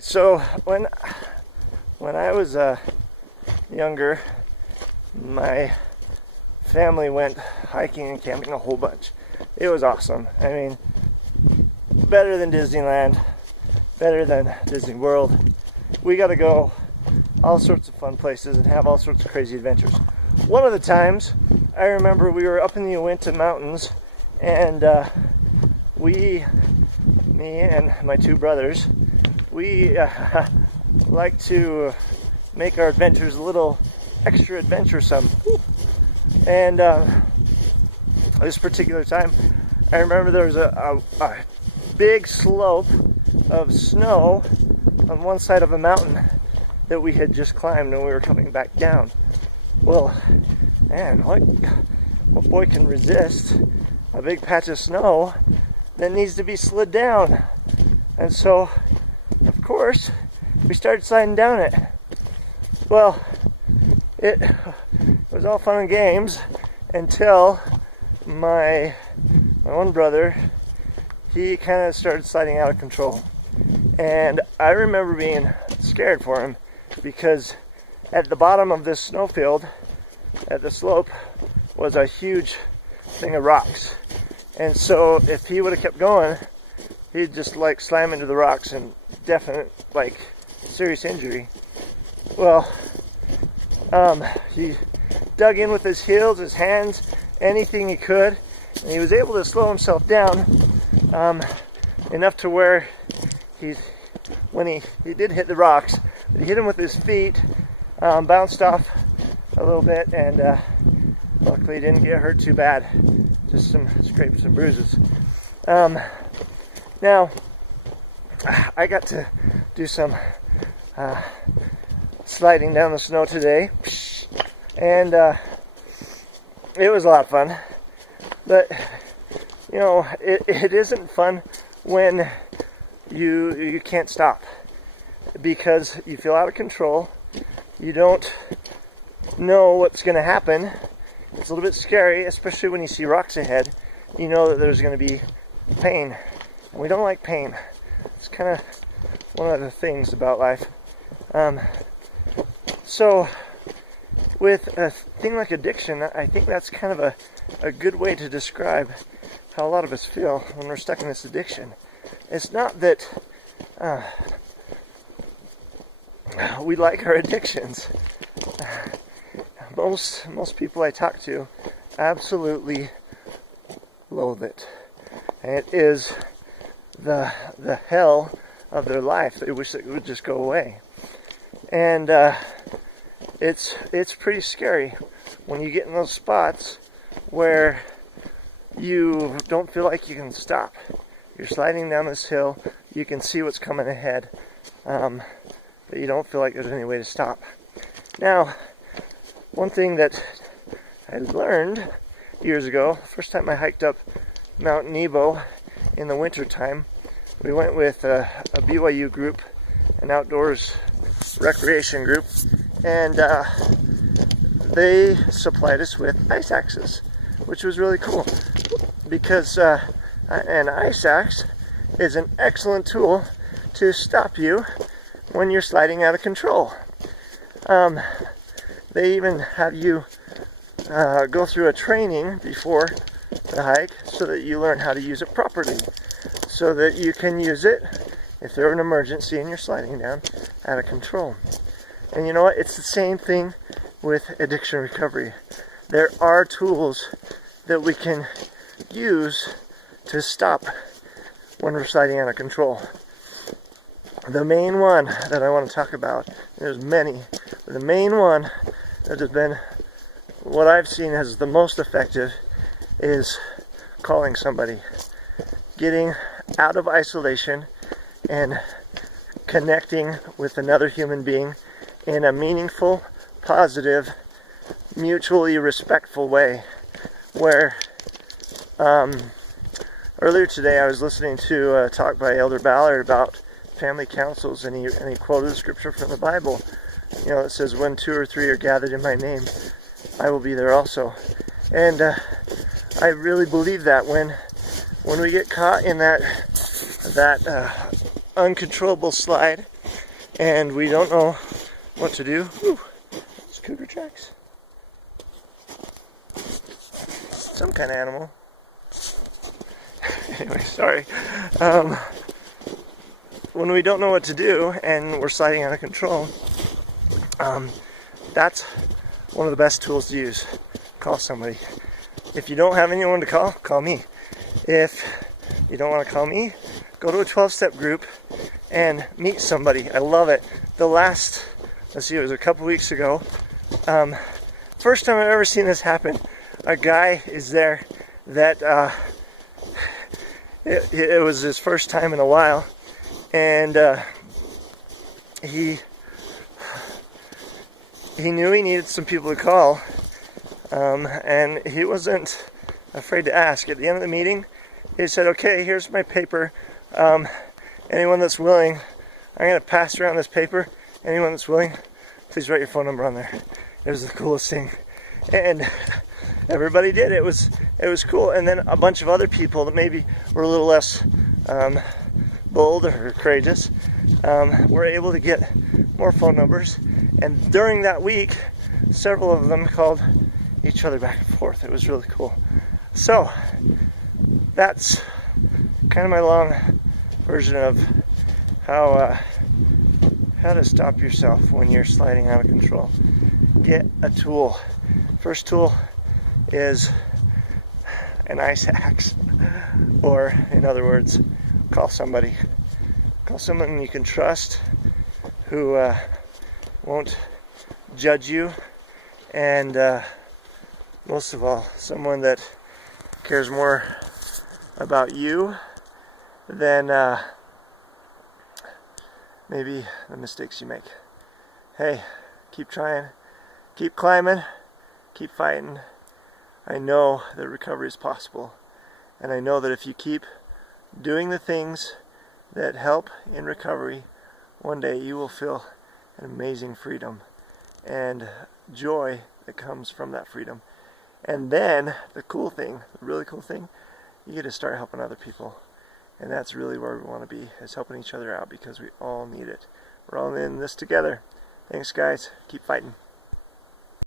So when I was younger, my family went hiking and camping a whole bunch. It was awesome. I mean, better than Disneyland, better than Disney World. We got to go all sorts of fun places and have all sorts of crazy adventures. One of the times, I remember we were up in the Uinta Mountains, and me and my two brothers, we like to make our adventures a little extra adventuresome. And this particular time, I remember there was a big slope of snow on one side of a mountain that we had just climbed, and we were coming back down. Well, man, what boy can resist a big patch of snow that needs to be slid down? And so, of course, we started sliding down it. Well, it was all fun and games until my one brother, he kind of started sliding out of control. And I remember being scared for him, because at the bottom of this snowfield, at the slope, was a huge thing of rocks. And so if he would have kept going, he'd just like slam into the rocks and definite, like, serious injury. Well, he dug in with his heels, his hands, anything he could, and he was able to slow himself down enough to where when he did hit the rocks, he hit him with his feet, bounced off a little bit, and luckily didn't get hurt too bad, just some scrapes and bruises. Now, I got to do some sliding down the snow today, and it was a lot of fun. But you know, it isn't fun when you can't stop, because you feel out of control. You don't know what's going to happen. It's a little bit scary, especially when you see rocks ahead. You know that there's going to be pain, and we don't like pain. It's kind of one of the things about life. So with a thing like addiction, I think that's kind of a good way to describe how a lot of us feel when we're stuck in this addiction. It's not that we like our addictions. Most people I talk to absolutely loathe it. And it is the hell of their life. They wish it would just go away. And it's pretty scary when you get in those spots where you don't feel like you can stop. You're sliding down this hill, you can see what's coming ahead, but you don't feel like there's any way to stop. Now, one thing that I learned years ago, first time I hiked up Mount Nebo in the winter time, we went with a BYU group, an outdoors recreation group, and they supplied us with ice axes, which was really cool, because an ice axe is an excellent tool to stop you when you're sliding out of control. They even have you go through a training before the hike so that you learn how to use it properly, so that you can use it if there's an emergency and you're sliding down out of control. And you know what? It's the same thing with addiction recovery. There are tools that we can use to stop when we're sliding out of control. The main one that I want to talk about, there's many, but the main one that has been what I've seen as the most effective is calling somebody. Getting out of isolation and connecting with another human being in a meaningful, positive, mutually respectful way. Where earlier today I was listening to a talk by Elder Ballard about family councils, and he quoted a scripture from the Bible. You know, it says, "When 2 or 3 are gathered in my name, I will be there also." And I really believe that when we get caught in that uncontrollable slide, and we don't know what to do. Ooh, scooter tracks. Some kind of animal. Anyway, sorry. When we don't know what to do and we're sliding out of control, that's one of the best tools to use. Call somebody. If you don't have anyone to call me. If you don't want to call me, go to a 12-step group and meet somebody. I love it. Let's see, it was a couple weeks ago. First time I've ever seen this happen. A guy is there that it was his first time in a while, and he knew he needed some people to call, and he wasn't afraid to ask. At the end of the meeting, he said, "Okay, here's my paper. Anyone that's willing, I'm going to pass around this paper. Anyone that's willing, please write your phone number on there." It was the coolest thing, and everybody did. It was cool. And then a bunch of other people that maybe were a little less bold or courageous were able to get more phone numbers. And during that week, several of them called each other back and forth. It was really cool. So that's kind of my long version of how to stop yourself when you're sliding out of control. Get a tool. First tool is an ice axe, or in other words, call somebody. Call someone you can trust, who won't judge you, and most of all, someone that cares more about you than maybe the mistakes you make. Hey, keep trying, keep climbing, keep fighting. I know that recovery is possible, and I know that if you keep doing the things that help in recovery, one day you will feel an amazing freedom and joy that comes from that freedom. And then the cool thing, the really cool thing, you get to start helping other people. And that's really where we want to be, is helping each other out, because we all need it. We're all in this together. Thanks, guys. Keep fighting.